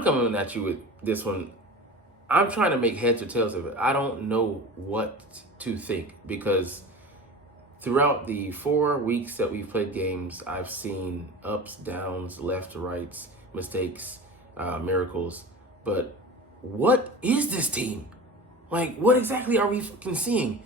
I'm coming at you with this one. I'm trying to make heads or tails of it. I don't know what to think because throughout the 4 weeks that we've played games, I've seen ups, downs, left, rights, mistakes, miracles. But what is this team? Like, what exactly are we fucking seeing?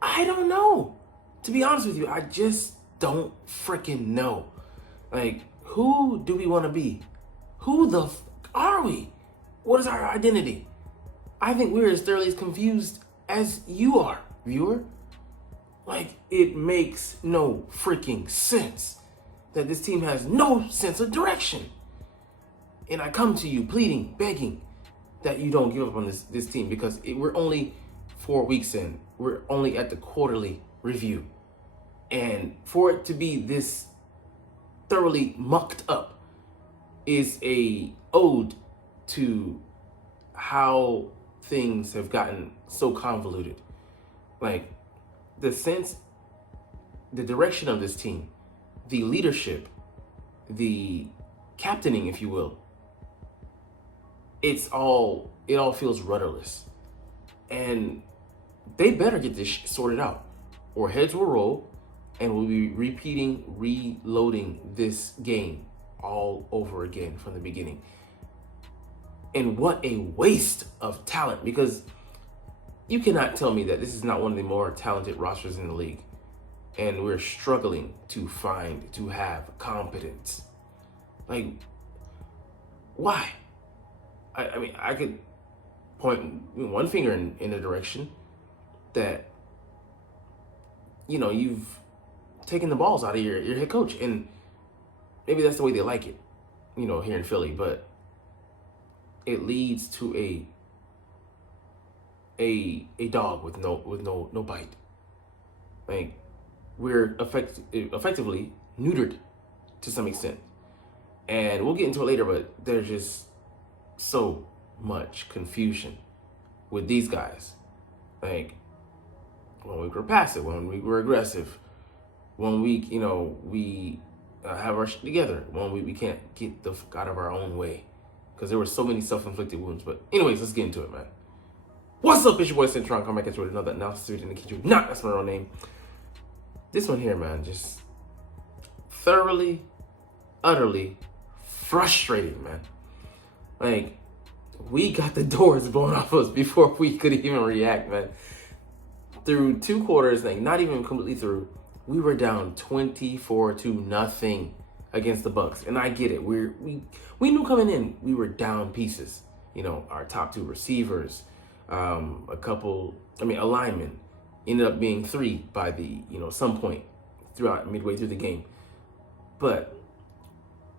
I don't know. To be honest with you, I just don't freaking know. Like, who do we want to be? Who the fuck are we? What is our identity? I think we're as thoroughly as confused as you are, viewer. Like, it makes no freaking sense that this team has no sense of direction. And I come to you pleading, begging that you don't give up on this team because we're only 4 weeks in. We're only at the quarterly review. And for it to be this thoroughly mucked up is a ode to how things have gotten so convoluted. Like, the sense, the direction of this team, the leadership, the captaining, if you will, it all feels rudderless. And they better get this sorted out, or heads will roll, and we'll be reloading this game all over again from the beginning. And what a waste of talent, because you cannot tell me that this is not one of the more talented rosters in the league, and we're struggling to have competence. Like, why? I mean, I could point one finger in a direction that, you've taken the balls out of your head coach, and maybe that's the way they like it, here in Philly, but it leads to a dog with no bite. Like, we're effectively neutered to some extent, and we'll get into it later. But there's just so much confusion with these guys. Like, 1 week we're passive, 1 week we're aggressive, 1 week we have our shit together, 1 week we can't get the fuck out of our own way because there were so many self-inflicted wounds. But anyways, let's get into it, man. What's up, it's your boy Cintron. Come back at you with another analysis in the kitchen. That's my real name. This one here, man, just thoroughly, utterly frustrating, man. Like, we got the doors blown off us before we could even react, man. Through 2 quarters, like not even completely through, we were down 24-0 against the Bucs. And I get it. We knew coming in we were down pieces. Our top 2 receivers, a lineman ended up being 3 by the some point midway through the game. But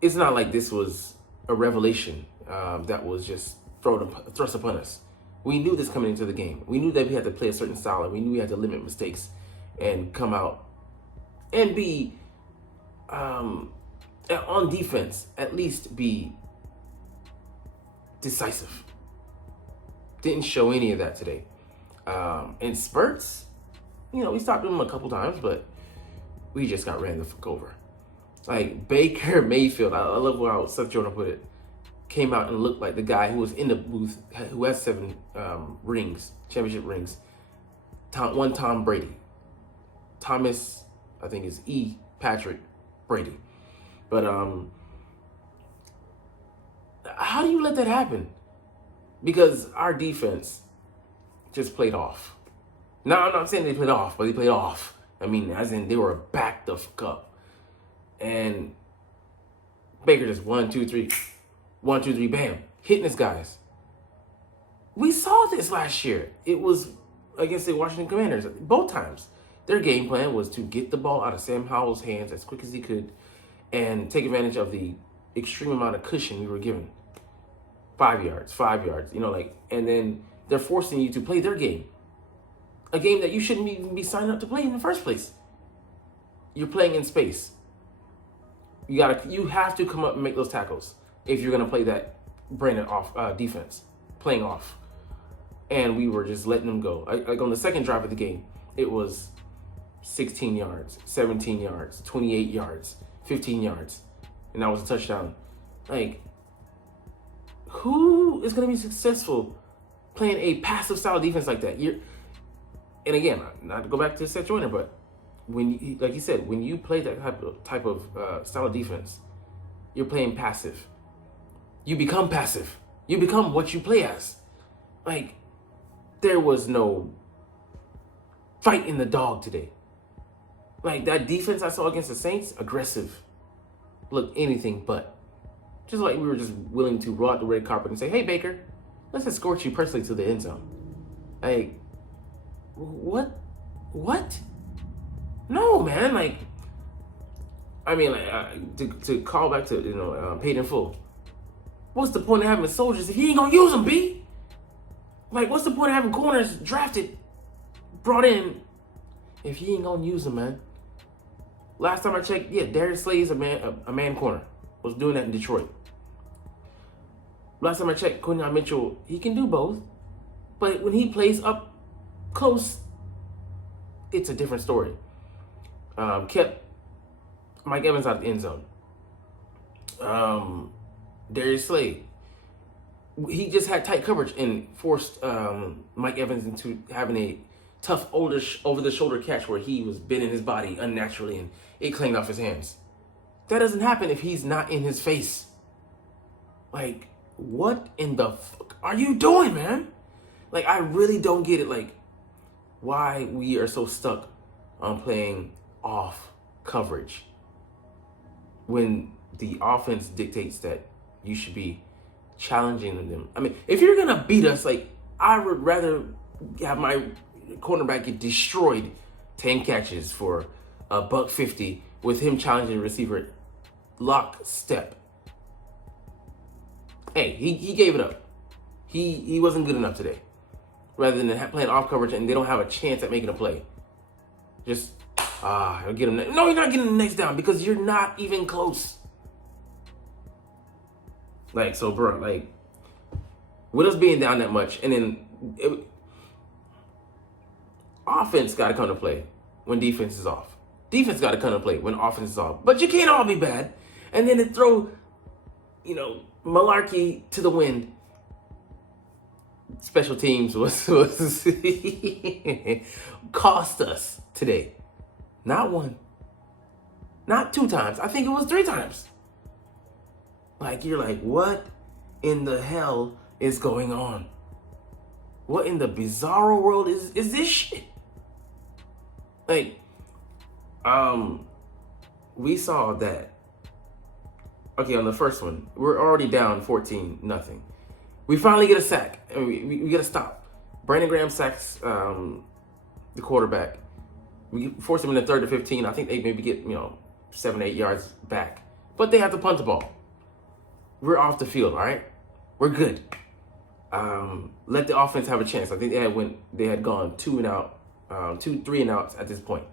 it's not like this was a revelation that was just thrust upon us. We knew this coming into the game. We knew that we had to play a certain style, and we knew we had to limit mistakes and come out and be on defense, at least be decisive. Didn't show any of that today. In spurts, we stopped them a couple times, but we just got ran the fuck over. Like, Baker Mayfield, I love how Seth Jordan put it, came out and looked like the guy who was in the booth, who has 7 championship rings. Tom Brady. Thomas, I think, is Patrick Brady. But how do you let that happen? Because our defense just played off. Now, I'm not saying they played off, but they played off. I mean, as in they were backed the fuck up. And Baker just 1, 2, 3, 1, 2, 3, bam, hitting his guys. We saw this last year. It was against the Washington Commanders. Both times, their game plan was to get the ball out of Sam Howell's hands as quick as he could and take advantage of the extreme amount of cushion we were given. 5 yards, and then they're forcing you to play their game. A game that you shouldn't even be signing up to play in the first place. You're playing in space. You have to come up and make those tackles if you're gonna play that branded off defense, playing off. And we were just letting them go. Like on the second drive of the game, it was 16 yards, 17 yards, 28 yards, 15 yards, and that was a touchdown. Like, Who is going to be successful playing a passive style defense like that? And again, not to go back to Seth Joyner, but like you said, when you play that type of style of defense, you're playing passive. You become passive. You become what you play as. Like, there was no fight in the dog today. Like, that defense I saw against the Saints, aggressive. Look, anything but. Just like we were just willing to roll out the red carpet and say, hey, Baker, let's escort you personally to the end zone. Like, what? No, man. Like, I mean, like, to call back to, paid in full. What's the point of having soldiers if he ain't gonna use them, B? Like, what's the point of having corners drafted, brought in, if he ain't gonna use them, man? Last time I checked, yeah, Darius Slay is a man corner. Was doing that in Detroit. Last time I checked, Quinyon Mitchell, he can do both. But when he plays up close, it's a different story. Kept Mike Evans out of the end zone. Darius Slay, he just had tight coverage and forced Mike Evans into having a tough over-the-shoulder catch where he was bending his body unnaturally and it clanged off his hands. That doesn't happen if he's not in his face. Like, what in the fuck are you doing, man? Like, I really don't get it, like, why we are so stuck on playing off coverage when the offense dictates that you should be challenging them. I mean, if you're gonna beat us, like, I would rather have my cornerback get destroyed 10 catches for $150 with him challenging the receiver lockstep. Hey, he gave it up. He wasn't good enough today. Rather than playing off coverage and they don't have a chance at making a play. Just, I'll get him. No, you're not getting the next down because you're not even close. Like, so, bro, like, with us being down that much, and then offense got to come to play when defense is off. Defense got to come to play when offense is off. But you can't all be bad. And then to throw, malarkey to the wind. Special teams was cost us today. Not one. Not 2 times. I think it was 3 times. Like, you're like, what in the hell is going on? What in the bizarro world is this shit? Like, we saw that. Okay, on the first one, we're already down 14-0. We finally get a sack, and we get a stop. Brandon Graham sacks the quarterback. We force him in the 3rd to 15. I think they maybe get 7-8 yards back, but they have to punt the ball. We're off the field, all right? We're good. Let the offense have a chance. I think they had gone 2 and out, 3 and outs at this point.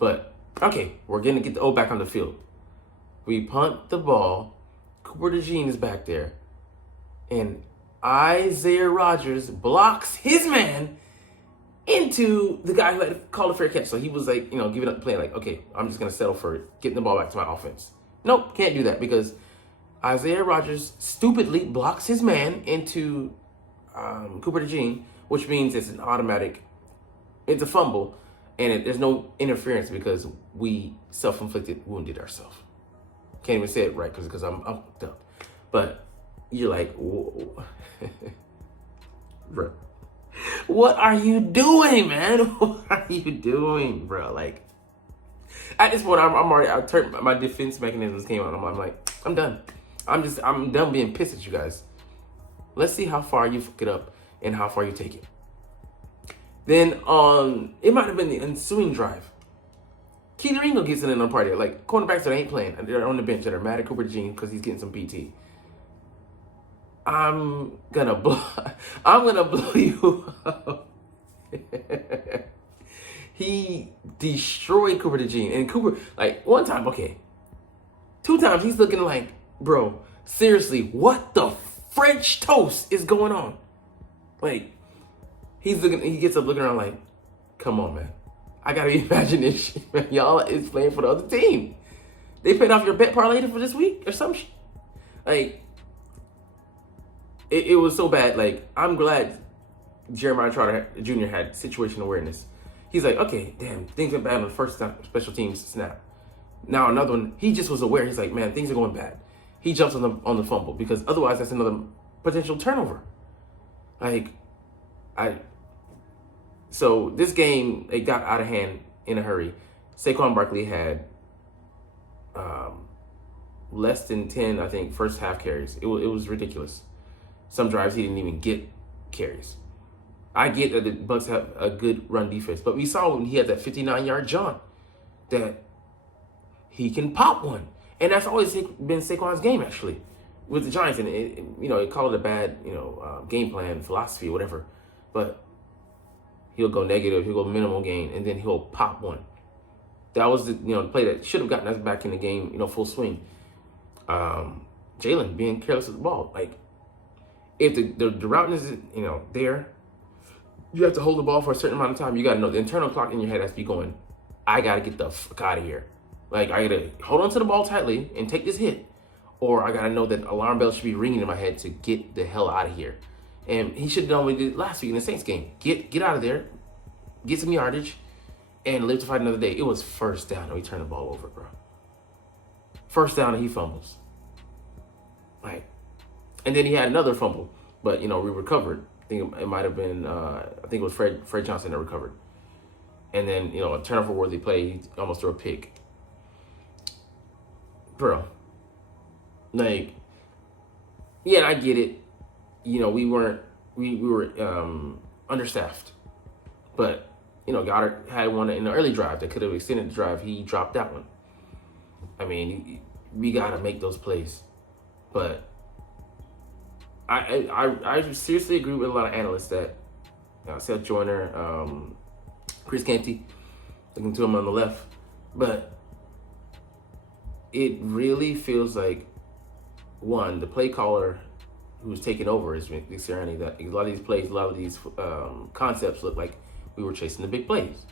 But okay, we're gonna get the O back on the field. We punt the ball. Cooper DeJean is back there, and Isaiah Rodgers blocks his man into the guy who had called a fair catch. So he was like, giving up the play. Like, okay, I'm just gonna settle for getting the ball back to my offense. Nope, can't do that because Isaiah Rodgers stupidly blocks his man into Cooper DeJean, which means it's an automatic, it's a fumble, and there's no interference because we self-inflicted wounded ourselves. Can't even say it right because I'm fucked up. But you're like, bro, what are you doing, man? What are you doing, bro? Like, at this point, I turned my defense mechanisms came on. I'm like, I'm done. I'm done being pissed at you guys. Let's see how far you fuck it up and how far you take it. Then it might have been the ensuing drive. Keely Ringo gets in the party. Like, cornerbacks that ain't playing, they're on the bench that are mad at Cooper DeJean because he's getting some PT. I'm gonna blow you up. He destroyed Cooper DeJean. And Cooper, like, one time, okay. 2 times, he's looking like, bro, seriously, what the French toast is going on? Like, he gets up looking around like, come on, man. I gotta imagine this shit, man. Y'all is playing for the other team. They paid off your bet parlay for this week or some shit. Like, it was so bad. Like, I'm glad Jeremiah Trotter Jr. had situational awareness. He's like, okay, damn, things are bad on the first special teams snap. Now another one, he just was aware. He's like, man, things are going bad. He jumps on the fumble because otherwise that's another potential turnover. So this game, it got out of hand in a hurry. Saquon Barkley had less than 10, I think, first half carries. It was ridiculous. Some drives he didn't even get carries. I get that the Bucs have a good run defense, but we saw when he had that 59-yard jaunt that he can pop one. And that's always been Saquon's game, actually, with the Giants. And, it called it a bad, game plan, philosophy, whatever. But he'll go negative, he'll go minimal gain, and then he'll pop one. That was the play that should have gotten us back in the game, full swing. Jalen being careless with the ball. Like, if the route isn't, there, you have to hold the ball for a certain amount of time. You got to know the internal clock in your head has to be going, I got to get the fuck out of here. Like, I got to hold on to the ball tightly and take this hit. Or I got to know that alarm bells should be ringing in my head to get the hell out of here. And he should have done what he did last week in the Saints game. Get out of there, get some yardage, and live to fight another day. It was first down and we turned the ball over, bro. First down and he fumbles. And then he had another fumble, but we recovered. I think it might have been I think it was Fred Johnson that recovered. And then a turnover worthy play, he almost threw a pick. Bro, I get it. We were understaffed, but Goddard had one in the early drive that could have extended the drive. He dropped that one. I mean, we gotta make those plays, but I seriously agree with a lot of analysts that Seth Joyner, Chris Canty, looking to him on the left, but it really feels like the play caller who's taking over is Nick Sirianni. That a lot of these plays, a lot of these concepts look like we were chasing the big plays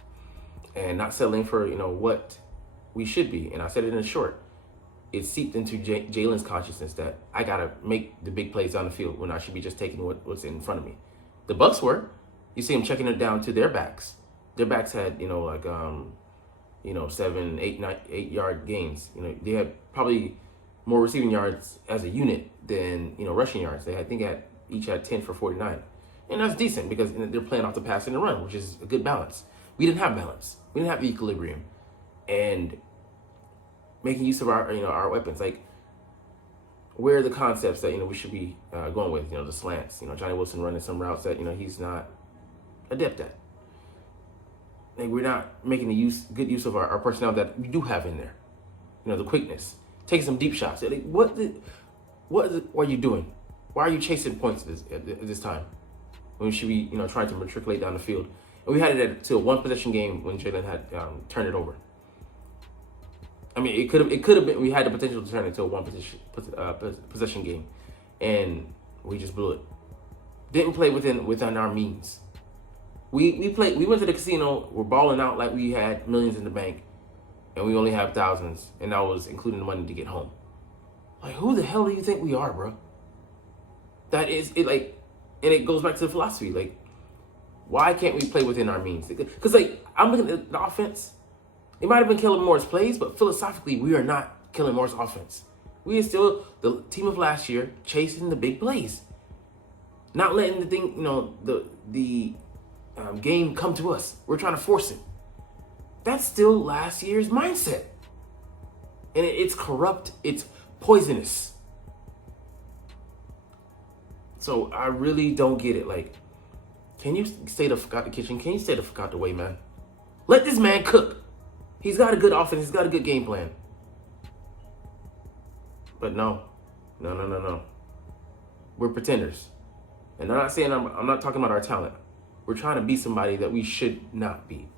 and not settling for what we should be. And I said it in short. It seeped into Jalen's consciousness that I gotta make the big plays on the field when I should be just taking what's in front of me. The Bucs were. You see them checking it down to their backs. Their backs had 7, 8 yard gains. They had probably more receiving yards as a unit than rushing yards. They each had 10 for 49, and that's decent because they're playing off the pass and the run, which is a good balance. We didn't have balance. We didn't have equilibrium, and making use of our weapons. Like, where are the concepts that we should be going with? The slants. Johnny Wilson running some routes that he's not adept at. Like, we're not making good use of our personnel that we do have in there. The quickness, taking some deep shots. Like, what are you doing? Why are you chasing points at this time when we should be trying to matriculate down the field? And we had it to a one possession game when Jalen had turned it over. I mean, it could have been. We had the potential to turn it into a one possession game, and we just blew it. Didn't play within our means. We went to the casino. We're balling out like we had millions in the bank, and we only have thousands, and that was including the money to get home. Like, who the hell do you think we are, bro? That is it. Like, and it goes back to the philosophy. Like, why can't we play within our means? Because I'm looking at the offense. It might have been Kellen Moore's plays, but philosophically, we are not Kellen Moore's offense. We are still the team of last year, chasing the big plays, not letting the thing, the game come to us. We're trying to force it. That's still last year's mindset, and it's corrupt. It's poisonous. So I really don't get it. Like, can you stay the fuck out the kitchen? Can you stay the fuck out the way, man? Let this man cook. He's got a good offense. He's got a good game plan. But no. We're pretenders. And I'm not saying I'm not talking about our talent. We're trying to be somebody that we should not be.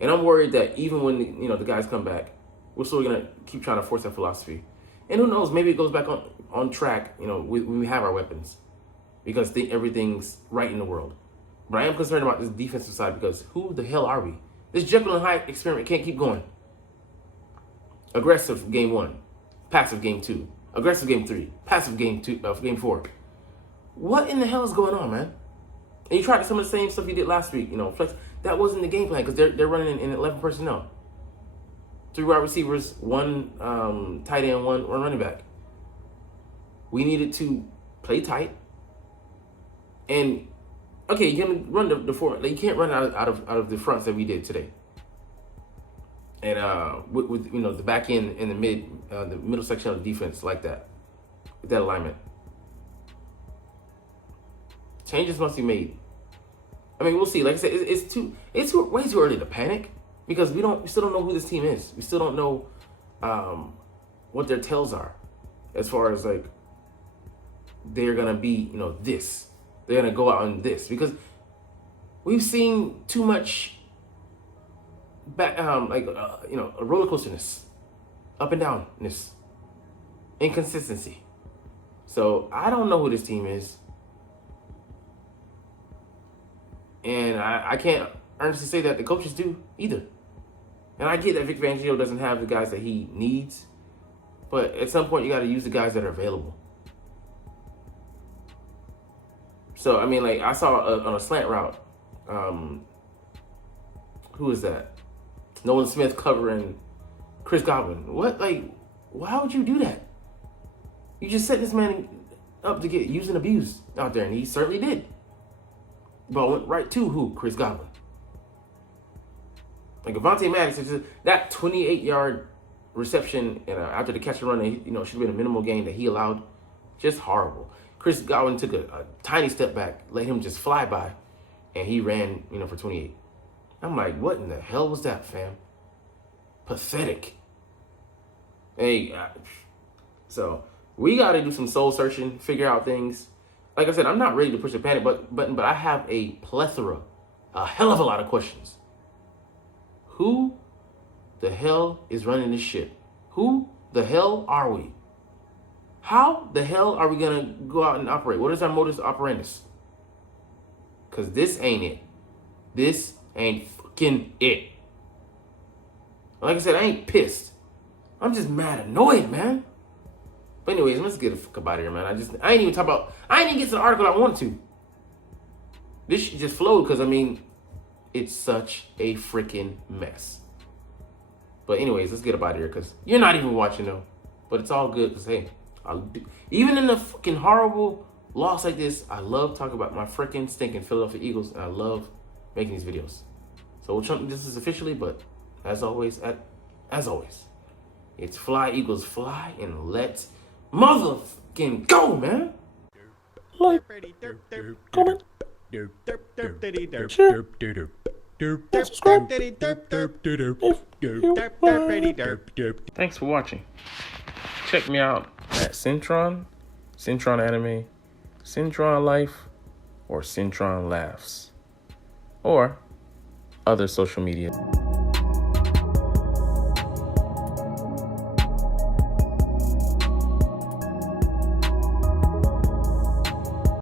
And I'm worried that even when the guys come back, we're still gonna keep trying to force that philosophy. And who knows? Maybe it goes back on track. When we have our weapons, because everything's right in the world. But I am concerned about this defensive side because who the hell are we? This Jekyll and Hyde experiment can't keep going. Aggressive game 1, passive game 2, aggressive game 3, passive game 4. What in the hell is going on, man? And you tried some of the same stuff you did last week, flex. That wasn't the game plan because they're running in 11 personnel. 3 wide receivers, 1 tight end, 1 running back. We needed to play tight. And okay, you can run the format. Like, you can't run out of the fronts that we did today. And with the back end and the middle section of the defense like that, with that alignment. Changes must be made. I mean, we'll see. Like I said, it's way too early to panic because we still don't know who this team is. We still don't know what their tells are, as far as like they're gonna be, this. They're gonna go out on this because we've seen too much a roller coasterness, up and downness, inconsistency. So I don't know who this team is. And I can't earnestly say that the coaches do either. And I get that Vic Fangio doesn't have the guys that he needs. But at some point, you got to use the guys that are available. So, I mean, like, I saw on a slant route, who is that? Nolan Smith covering Chris Godwin. What? Like, why would you do that? You just set this man up to get used and abused out there, and he certainly did. Ball went right to who? Chris Godwin. Like Avonte Maddox, that 28-yard reception and after the catch and run, should have been a minimal gain that he allowed. Just horrible. Chris Godwin took a tiny step back, let him just fly by, and he ran, for 28. I'm like, what in the hell was that, fam? Pathetic. Hey, so we got to do some soul searching, figure out things. Like I said, I'm not ready to push the panic button, but I have a hell of a lot of questions. Who the hell is running this ship? Who the hell are we? How the hell are we going to go out and operate? What is our modus operandus? Because this ain't it. This ain't fucking it. Like I said, I ain't pissed. I'm just mad annoyed, man. But anyways, let's get the fuck out of here, man. I ain't even get to the article I wanted to. This shit just flowed because, it's such a freaking mess. But anyways, let's get up out of here because you're not even watching though. But it's all good because, hey, even in a fucking horrible loss like this, I love talking about my freaking stinking Philadelphia Eagles, and I love making these videos. So we'll jump this is officially, but as always, it's fly Eagles fly and let's motherfucking go, man. Like, comment, share, and subscribe Thanks for watching. Check me out at Cintron, Cintron Anime, Cintron Life, or Cintron Laughs, or other social media.